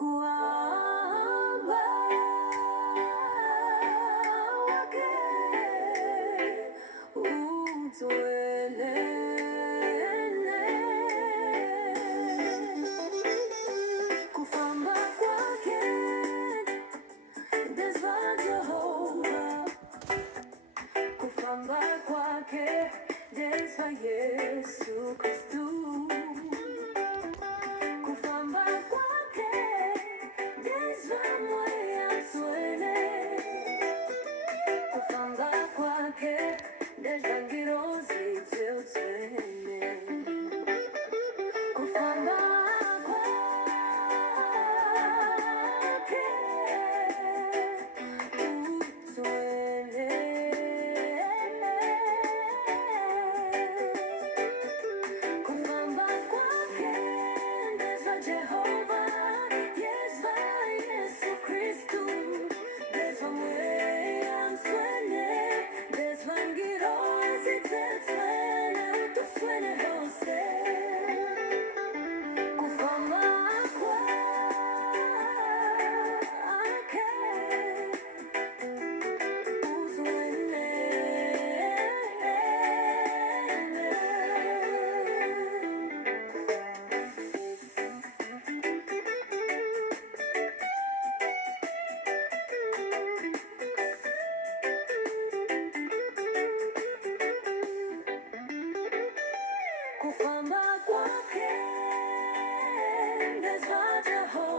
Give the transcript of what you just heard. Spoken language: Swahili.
kwamba wake utwele kufamba kwake ndezwa Jehova, kufamba kwake ndezwa Yesu Kristu. Kufamba kwake ndezwa moya twene, kufamba kwake ndezwa ngirozi twene. Kufamba kwake utwele kufamba kwake ndezwa Jehova, yezwa Yesu Kristu, ndezwa moya twene, ndezwa ngirozi twene utwene hose. Kufamba kwake utwele kufamba kwake ndezwa Jehova.